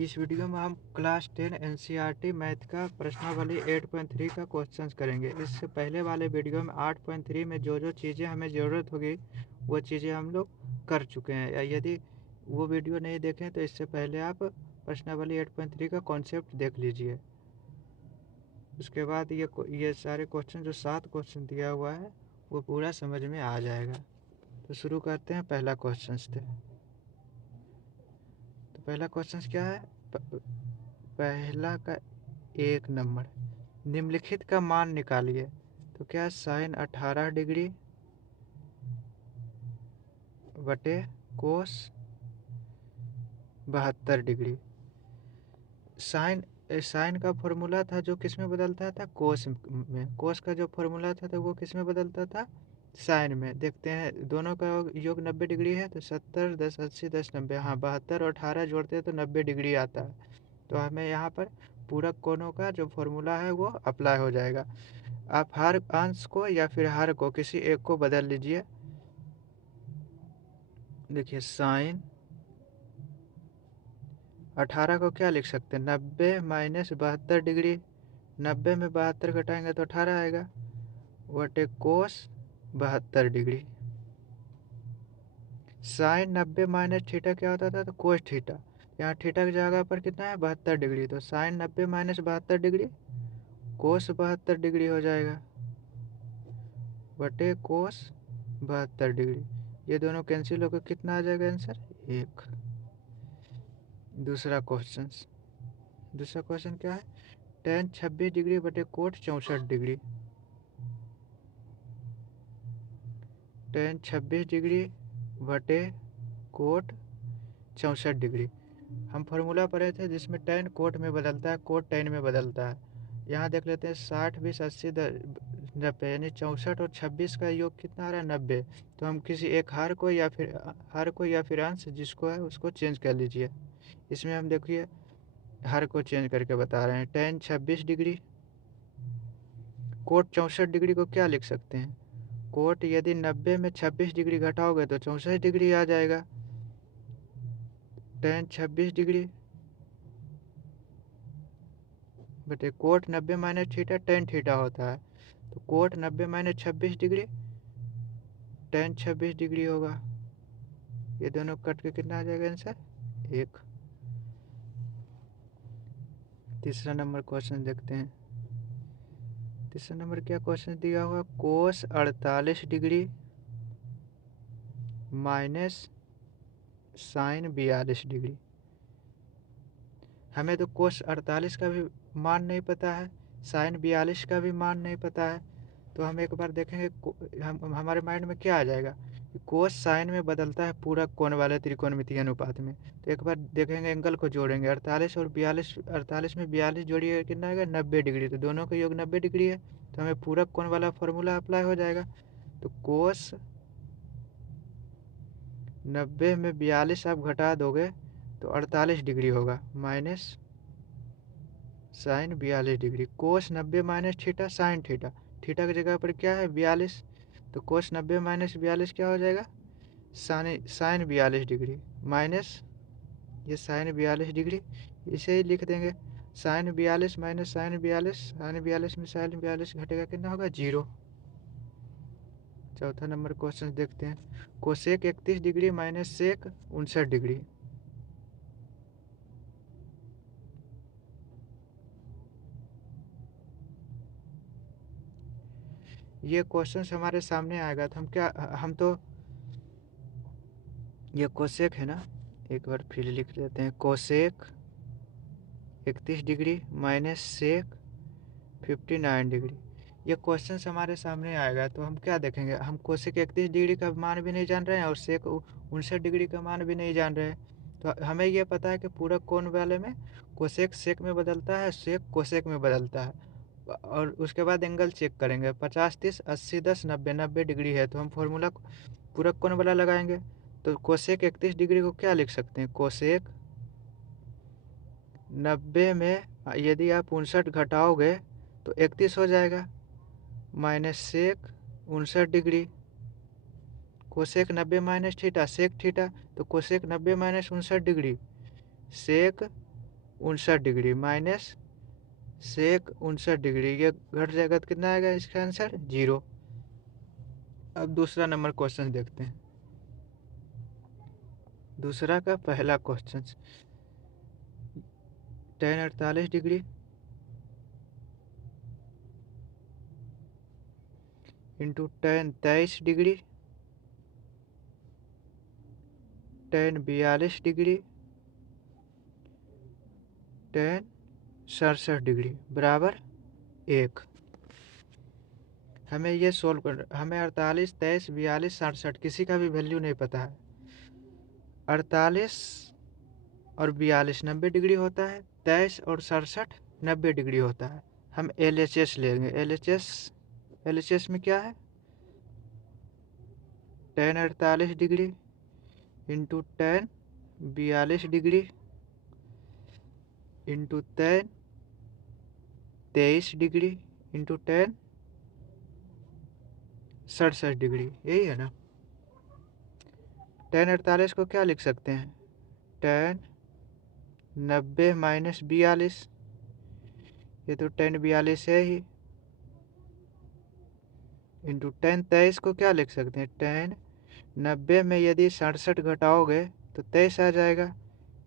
इस वीडियो में हम क्लास 10 एनसीईआरटी मैथ का प्रश्नावली 8.3 का क्वेश्चंस करेंगे। इससे पहले वाले वीडियो में 8.3 में जो चीज़ें हमें ज़रूरत होगी वो चीज़ें हम लोग कर चुके हैं। या यदि वो वीडियो नहीं देखें तो इससे पहले आप प्रश्नावली 8.3 का कॉन्सेप्ट देख लीजिए। उसके बाद ये सारे क्वेश्चन जो 7 क्वेश्चन दिया हुआ है वो पूरा समझ में आ जाएगा। तो शुरू करते हैं पहला क्वेश्चन से। तो पहला क्वेश्चन क्या है? पहला का 1 नंबर, निम्नलिखित का मान निकालिए। तो क्या साइन 18 डिग्री बटे कोस 72 डिग्री। साइन का फॉर्मूला था जो किस में बदलता था? कोस में। कोस का जो फॉर्मूला था तो वो किस में बदलता था? साइन में। देखते हैं दोनों का योग 90 डिग्री है तो 70 10 80 10 90। हाँ, 72 और 18 जोड़ते हैं तो 90 डिग्री आता है। तो हमें यहाँ पर पूरक कोणों का जो फॉर्मूला है वो अप्लाई हो जाएगा। आप हर अंश को या फिर हर को किसी एक को बदल लीजिए। देखिए साइन 18 को क्या लिख सकते हैं? 90 माइनस 72 डिग्री। 90 में 72 घटाएंगे तो 18 आएगा, बटे कोस 72 डिग्री। साइन 90 माइनस थीटा क्या होता था? तो कोस थीटा। यहाँ थीटा की जगह पर कितना है? 72 डिग्री। तो sine 90 minus 72 degree cos 72 degree हो जाएगा, बटे कोस 72 डिग्री। ये दोनों कैंसिल होकर कितना आ जाएगा आंसर? 1। दूसरा क्वेश्चन क्या है? टेन 26 डिग्री बटे कोट 64 डिग्री। टेन 26 डिग्री बटे कोट 64 डिग्री। हम फॉर्मूला पढ़े थे जिसमें टेन कोट में बदलता है, कोट टेन में बदलता है। यहाँ देख लेते हैं 60 20 80 90, यानी 64 और 26 का योग कितना आ रहा है? 90। तो हम किसी एक हार को या फिर अंश जिसको है उसको चेंज कर लीजिए। इसमें हम देखिए हर को चेंज करके बता रहे हैं। टेन 26 डिग्री कोट 64 डिग्री को क्या लिख सकते हैं? कोट यदि 90 में 26 डिग्री घटाओगे तो 64 डिग्री आ जाएगा। टेन 26 डिग्री बटे cot 90 minus theta tan theta होता है। तो cot 90 minus 26 degree tan 26 degree होगा। ये दोनों कट के कितना आ जाएगा आंसर? 1। तीसरा नंबर क्वेश्चन देखते हैं। तीसरा नंबर क्या क्वेश्चन दिया हुआ? कोस 48 डिग्री माइनस साइन 42 डिग्री। हमें तो कोस 48 का भी मान नहीं पता है, साइन 42 का भी मान नहीं पता है। तो हम एक बार देखेंगे हमारे माइंड में क्या आ जाएगा कि कोस साइन में बदलता है पूरक कोण वाले त्रिकोणमितीय अनुपात में। तो एक बार देखेंगे, एंगल को जोड़ेंगे। 48 और 42, 48 में 42 जोड़िए कितना आएगा? 90 डिग्री। तो दोनों का योग 90 डिग्री है तो हमें पूरक कोण वाला फॉर्मूला अप्लाई हो जाएगा। तो कोस 90 में 42 आप घटा दोगे तो 48 डिग्री होगा, माइनस साइन 42 डिग्री। कोस 90 minus theta sine theta. Theta की जगह पर क्या है? 42। तो कोस 90 माइनस 42 क्या हो जाएगा? साइन 42 डिग्री, माइनस ये साइन 42 डिग्री। इसे ही लिख देंगे साइन 42 माइनस साइन 42। साइन 42 में साइन 42 घटेगा, कितना होगा? 0। चौथा नंबर क्वेश्चन देखते हैं। Cosec 31 degree minus sec 59 degree. ये क्वेश्चन हमारे सामने आएगा तो हम तो ये कोसेक है ना, एक बार फिर लिख लेते हैं। Cosec 31 degree minus sec 59 degree. ये क्वेश्चन हमारे सामने आएगा तो हम क्या देखेंगे? हम कोसेक 31 डिग्री का मान भी नहीं जान रहे हैं और सेक 59 डिग्री का मान भी नहीं जान रहे हैं। तो हमें ये पता है कि पूरक कोण वाले में कोसेक सेक में बदलता है, सेक कोसेक में बदलता है। और उसके बाद एंगल चेक करेंगे। 50 30 80 10 90 90 डिग्री है तो हम फॉर्मूला पूरक कोण वाला लगाएंगे। तो कोसेक 31 डिग्री को क्या लिख सकते हैं? कोसेक 90 में यदि आप 59 घटाओगे तो 31 हो जाएगा, minus sec 59 degree. Cosec 90 minus theta sec theta. तो cosec 90 minus 59 degree sec 59 degree minus sec 59 degree, ये घट जाएगा तो कितना आएगा इसका आंसर 0। अब दूसरा नंबर क्वेश्चन देखते हैं। दूसरा का पहला question, tan 48 degree into tan 23 degree, tan 42 degree, tan 67 degree बराबर 1। हमें ये सोल्व कर, हमें 48, 23, 42, 67 किसी का भी वैल्यू नहीं पता है। 48 और 42 90 डिग्री होता है, 23 और 67 90 डिग्री होता है। हम LHS लेंगे। LHS में क्या है, tan 48 degree into tan 42 degree into tan 23 degree into tan 67 degree, यही है ना। tan 48 को क्या लिख सकते हैं, tan 90 माइनस 42, ये तो tan 42 है ही, इंटू tan 23 को क्या लिख सकते हैं, tan 90 में यदि 67 घटाओगे तो 23 आ जाएगा,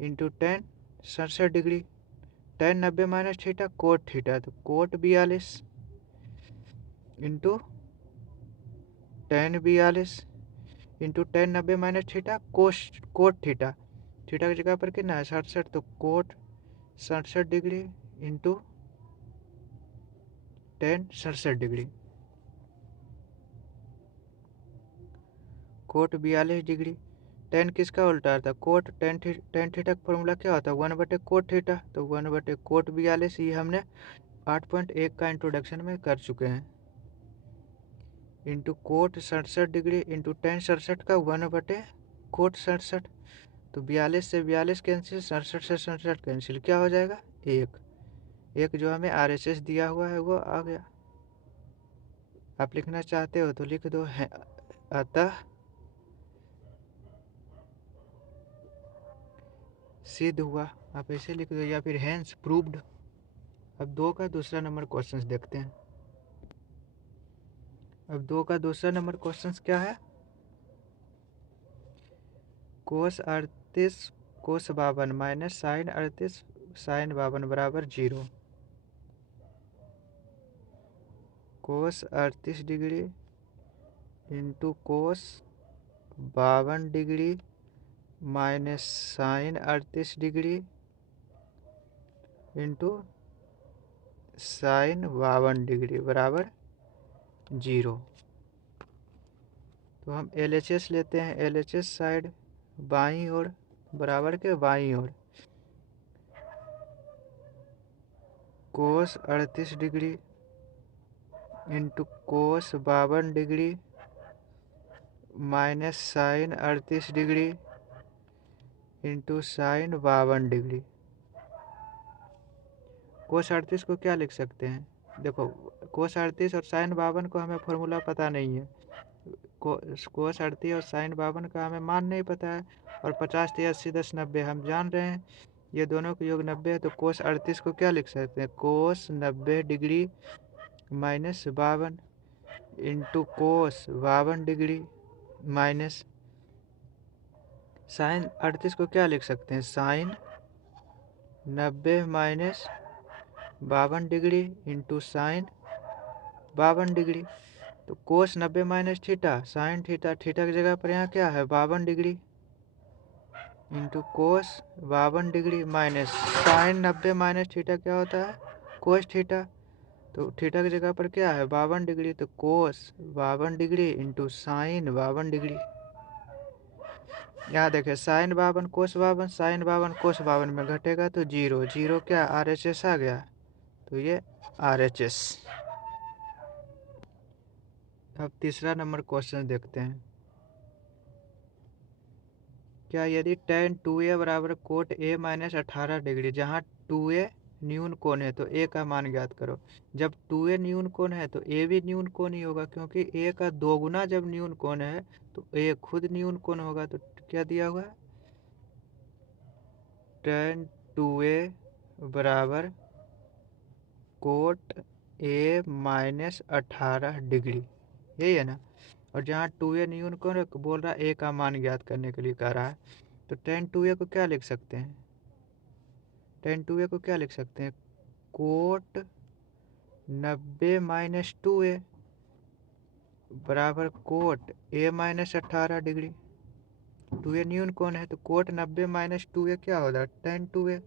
into tan 67 degree. tan 90 minus theta cot theta, तो cot 42 into tan 42 into tan 90 minus theta cot theta, theta की जगह पर कितना है 67, तो cot 67 degree into tan 67 degree, cot 42 degree. tan किसका उल्टा आता है, कोट। tan थीटा का फॉर्मूला क्या होता है 1/कोट थीटा, तो 1/कोट 42, ये हमने 8.1 का इंट्रोडक्शन में कर चुके हैं, into coat 67 degree into tan 67 का 1/कोट 67, तो 42 से 42 कैंसिल, 67 से 67 कैंसिल, क्या हो जाएगा 1 जो हमें RHS दिया हुआ है वो आ गया। आप लिखना चाहते हो तो लिख दो, है अतः सिद्ध हुआ, आप ऐसे लिख दो, या फिर हैंस प्रूव्ड। अब 2 का दूसरा नंबर क्वेश्चन देखते हैं। अब 2 का दूसरा नंबर क्वेश्चन क्या है, cos 38 cos 52 minus sine 38 sine 52 बराबर 0। Cos 38 degree into cos 52 degree minus sine 38 degree into sine 52 degree बराबर 0। तो हम LHS लेते हैं। LHS साइड बाईं ओर, बराबर के बाईं ओर, cos 38 degree into cos 52 degree minus sine 38 degree into sine 52 degree. Cos 38 को क्या लिख सकते हैं, देखो कोस 38 और साइन 52 को हमें फॉर्मूला पता नहीं है, कोस 38 और साइन 52 का हमें मान नहीं पता है, और 50, 30, 80, 10, 90 हम जान रहे हैं, ये दोनों का योग 90 है, तो कोस 38 को क्या लिख सकते हैं, cos 90 degree minus 52 into cos 52 degree minus sine 38 को क्या लिख सकते हैं, sine 90 minus 52 degree into sine 52 degree, तो cos 90 minus theta sine theta, theta की जगह पर यहाँ क्या है 52 degree into cos 52 degree minus sine 90 minus theta क्या होता है कोस थीटा, तो थीटा की जगह पर क्या है 52 डिग्री, तो कोस 52 डिग्री इंटू साइन 52 डिग्री। यहाँ देखें साइन 52 कोस 52, साइन 52 कोस 52 में घटेगा तो 0 0 क्या RHS आ गया, तो ये RHS। अब तीसरा नंबर क्वेश्चन देखते हैं। क्या यदि tan 2a बराबर कोट a माइनस 18 डिग्री, जहाँ 2a न्यून कोण है तो a का मान ज्ञात करो। जब 2a न्यून कोण है तो a भी न्यून कोण ही होगा, क्योंकि a का दोगुना जब न्यून कोण है तो a खुद न्यून कोण होगा। तो क्या दिया हुआ है, tan 2a बराबर कोट ए माइनस 18 डिग्री, यही है ना। और जहाँ 2a न्यून को बोल रहा है ए का मान ज्ञात करने के लिए कह रहा है, तो tan 2a को क्या लिख सकते हैं, tan 2a को क्या लिख सकते हैं, कोट 90 माइनस 2a बराबर cot A minus 18 degree. 2a न्यून कौन है, तो कोट 90 माइनस 2a क्या होगा, tan 2a।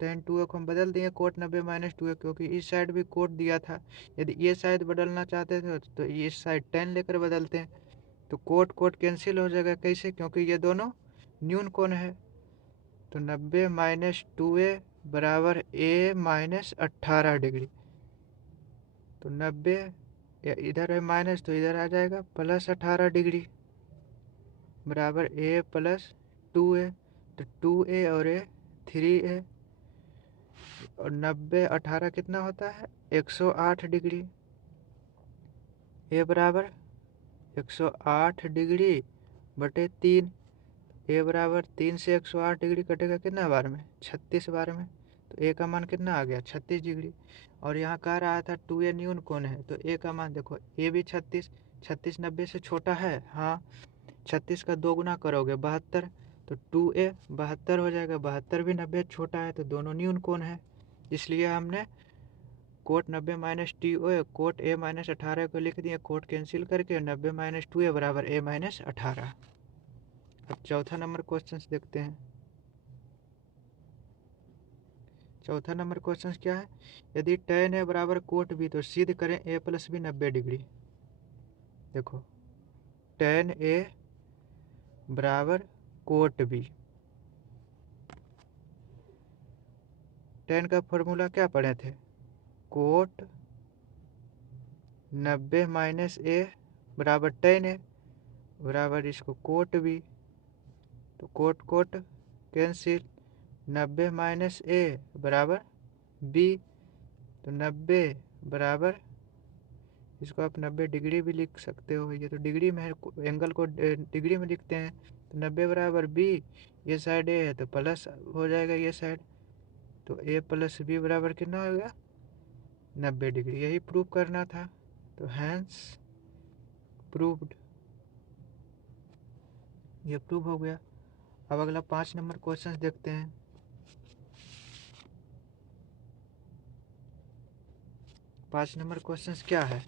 tan 2a को हम बदल देंगे कोट 90 माइनस 2a, क्योंकि इस साइड भी कोट दिया था। यदि ये साइड बदलना चाहते थे तो इस साइड tan लेकर बदलते हैं, तो कोट कोट कैंसिल हो जाएगा। कैसे, क्योंकि ये दोनों न्यून कोण है। तो 90 माइनस 2a बराबर a माइनस 18 डिग्री। तो 90 इधर है माइनस, तो इधर आ जाएगा प्लस 18 डिग्री बराबर a प्लस 2a। तो 2a और a 3a, और 90 18 कितना होता है 108 डिग्री। a बराबर 108 डिग्री बटे 3। a बराबर 3 से 108 डिग्री कटेगा कितना बार में, 36 बार में। तो a का मान कितना आ गया 36 डिग्री। और यहाँ कह रहा था 2a न्यून कौन है, तो a का मान देखो, a भी 36, 36 90 से छोटा है, हाँ। 36 का 2 गुना करोगे 72, तो 2a 72 हो जाएगा। 72 भी 90 छोटा है, तो दोनों न्यून कौन है, इसलिए हमने cot 90 minus T O cot a minus 18 को लिख दिया, कोट कैंसिल करके 90 माइनस 2a बराबर a माइनस 18। अब चौथा नंबर क्वेश्चन देखते हैं। चौथा नंबर क्वेश्चन क्या है, यदि tan a बराबर कोट b, तो सिद्ध करें a प्लस b 90 डिग्री। देखो tan a बराबर कोट b, tan का फॉर्मूला क्या पढ़े थे, कोट 90 माइनस a बराबर tan a बराबर इसको कोट b, तो cot cot cancel, 90 minus a बराबर b, तो 90 बराबर इसको आप 90 डिग्री भी लिख सकते हो, ये तो डिग्री में है, एंगल को डिग्री में लिखते हैं। तो 90 बराबर b, ये साइड a है तो प्लस हो जाएगा ये साइड, तो a प्लस b बराबर कितना होगा 90 डिग्री। यही प्रूव करना था, तो हैंस प्रूव्ड, ये प्रूव हो गया। अब अगला 5 नंबर क्वेश्चन देखते हैं। 5 नंबर क्वेश्चन क्या है,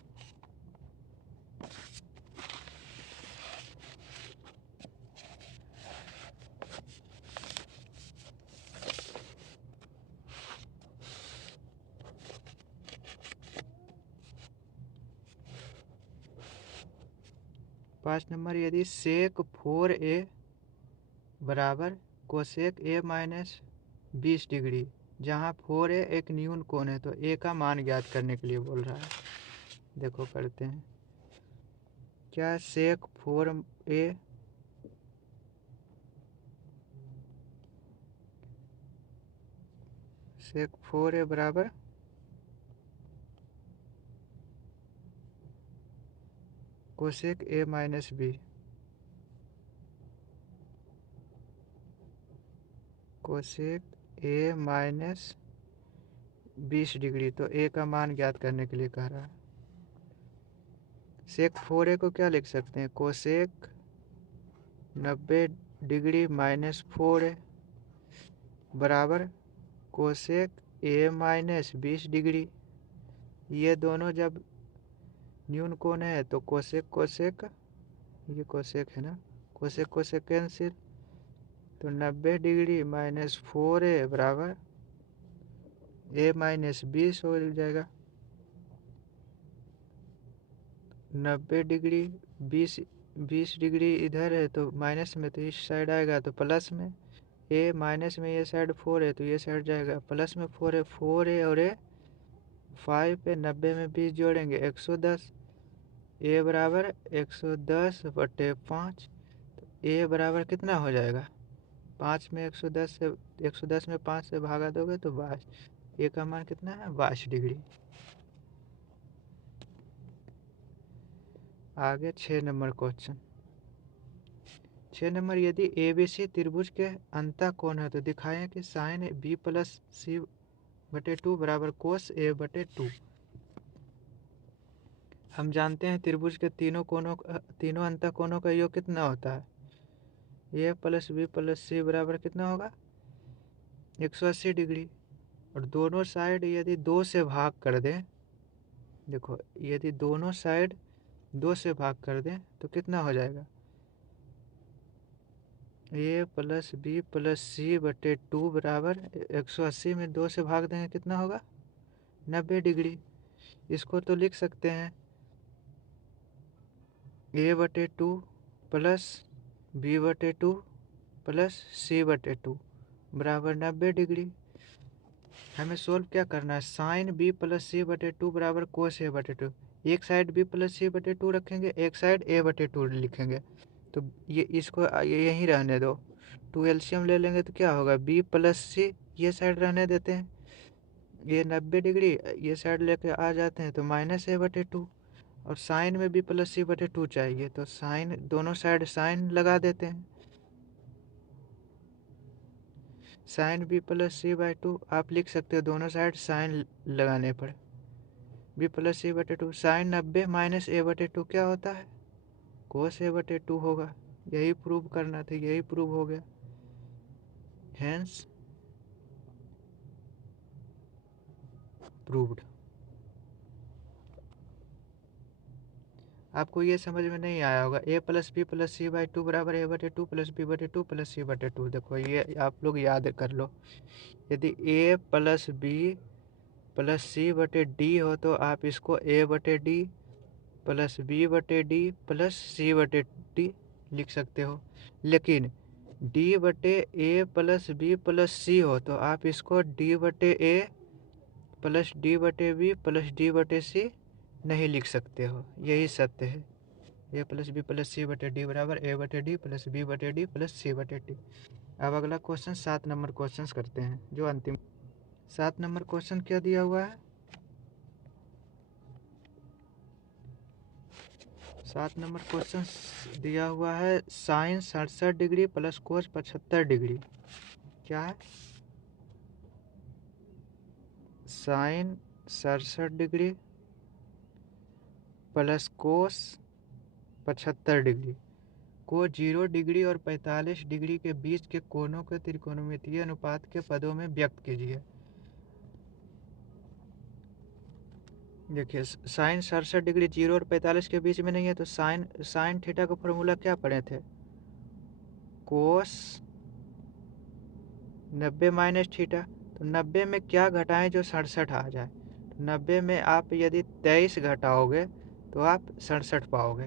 पाँच नंबर, यदि सेक 4a बराबर कोसेक a माइनस 20 डिग्री, जहाँ 4a एक न्यून कोण है, तो a का मान ज्ञात करने के लिए बोल रहा है। देखो करते हैं, क्या सेक 4a सेक 4a बराबर cosec a minus b, cosec a minus 20 degree, तो a का मान ज्ञात करने के लिए कह रहा है। सेक 4a को क्या लिख सकते हैं, कोसेक 90 डिग्री माइनस 4a बराबर कोसेक a माइनस 20 डिग्री। ये दोनों जब न्यून कोण है तो कोसेक कोसेक, ये कोसेक है ना, कोसेक कोसेक कैंसिल, तो 90 डिग्री माइनस 4a बराबर a माइनस 20 हो जाएगा। 90 डिग्री 20 डिग्री इधर है तो माइनस में, तो इस साइड आएगा तो प्लस में, a माइनस में ये साइड 4 है तो ये साइड जाएगा प्लस में, 4 है, 4a और a 5 पे 90 में 20 जोड़ेंगे 110, a बराबर 110 बटे 5, तो a बराबर कितना हो जाएगा 5 में 110 से 110 में 5 से भागा दोगे तो 22, a का मान कितना है 22 डिग्री। आगे 6 नंबर क्वेश्चन। 6 नंबर, यदि ABC त्रिभुज के अंतः कोण है, तो दिखाएं कि साइन b प्लस सी बटे 2 बराबर कोस ए बटे 2। हम जानते हैं त्रिभुज के तीनों अंतः कोणों का योग कितना होता है, ए प्लस बी प्लस सी बराबर कितना होगा 180 डिग्री। और दोनों साइड यदि 2 से भाग कर दें, देखो यदि दोनों साइड 2 से भाग कर दें तो कितना हो जाएगा, ए प्लस बी प्लस सी बटे 2 बराबर 180 में 2 से भाग देंगे कितना होगा 90 डिग्री। इसको तो लिख सकते हैं ए बटे 2 प्लस बी बटे 2 प्लस सी बटे 2 बराबर 90 डिग्री। हमें सोल्व क्या करना है, साइन बी प्लस सी बटे 2 बराबर कोस ए बटे 2। एक साइड बी प्लस सी बटे 2 रखेंगे, एक साइड ए बटे 2 लिखेंगे, तो ये इसको यहीं रहने दो। 2 एलसीएम ले लेंगे तो क्या होगा, बी प्लस सी ये साइड रहने देते हैं, ये 90 डिग्री ये साइड लेके आ जाते हैं तो माइनस ए बटे 2। और साइन में बी प्लस सी बटे 2 चाहिए तो साइन दोनों साइड साइन लगा देते हैं, sine B plus C by 2 आप लिख सकते हो दोनों साइड साइन लगाने पर बी प्लस सी बटे 2। साइन 90 माइनस ए बटे 2 क्या होता है, कोस ए बटे 2 होगा। यही प्रूव करना था, यही प्रूव हो गया, हेंस प्रूव्ड। आपको ये समझ में नहीं आया होगा, A plus B plus C by 2 बराबर ए बटे 2 प्लस बी बटे 2 प्लस सी बटे 2। देखो ये आप लोग याद कर लो, यदि ए प्लस बी प्लस सी बटे डी हो तो आप इसको ए बटे डी प्लस बी बटे डी प्लस सी बटे डी लिख सकते हो। लेकिन डी बटे ए प्लस बी प्लस सी हो तो आप इसको डी बटे ए प्लस डी बटे बी प्लस डी बटे सी नहीं लिख सकते हो, यही सत्य है। ए प्लस बी प्लस सी बटे डी बराबर ए बटे डी प्लस बी बटे डी प्लस सी बटे डी। अब अगला क्वेश्चन 7 नंबर क्वेश्चन करते हैं, जो अंतिम 7 नंबर क्वेश्चन क्या दिया हुआ है, 7 नंबर क्वेश्चन दिया हुआ है sine 67 degree plus cos 75 degree. क्या है, sine 67 degree plus cos 75 degree को 0 डिग्री और 45 डिग्री के बीच के कोणों के त्रिकोणमितीय अनुपात के पदों में व्यक्त कीजिए। देखिए साइन 67 डिग्री 0 और 45 के बीच में नहीं है तो साइन थीटा का फॉर्मूला क्या पढ़े थे, कोस 90 माइनस थीटा। तो 90 में क्या घटाएं जो 67 आ जाए, तो 90 में आप यदि 23 घटाओगे तो आप 67 पाओगे।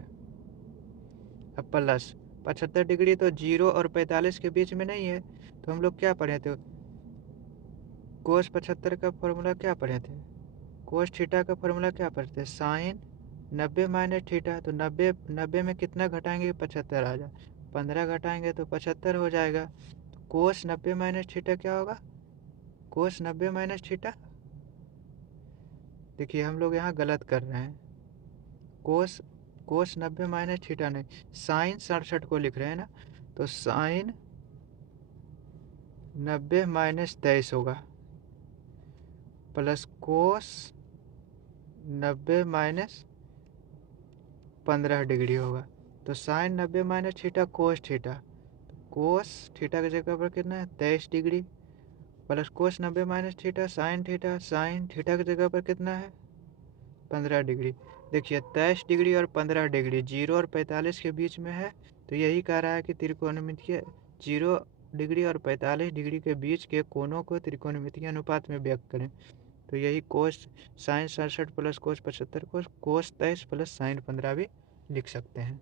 अब प्लस 75 डिग्री तो 0 और 45 के बीच में नहीं है तो हम लोग क्या पढ़े थे, कोस 75 का फॉर्मूला क्या पढ़े थे, कोस थीटा का फॉर्मूला क्या पढ़े थे, साइन 90 माइनस थीटा। तो 90 में कितना घटाएंगे 75 आ जाए, 15 घटाएंगे तो 75 हो जाएगा। तो कोस 90 माइनस थीटा क्या होगा, कोस 90 माइनस थीटा। देखिए हम लोग यहाँ गलत कर रहे हैं, कोस 90 माइनस थीटा नहीं, साइन 67 को लिख रहे हैं ना, तो साइन 90 माइनस 23 होगा प्लस कोस 90 माइनस 15 डिग्री होगा। तो sine 90 minus theta cos theta, तो कोस थीटा की जगह पर कितना है 23 degree plus cos 90 minus theta sine theta की जगह पर कितना है 15 डिग्री। देखिए 23 डिग्री और 15 डिग्री 0 और 45 के बीच में है, तो यही कह रहा है कि त्रिकोणमितीय 0 डिग्री और 45 डिग्री के बीच के कोणों को त्रिकोणमितीय अनुपात में व्यक्त करें। तो यही कोस साइन 67 प्लस कोस 75 को कोस 23 प्लस साइन 15 भी लिख सकते हैं।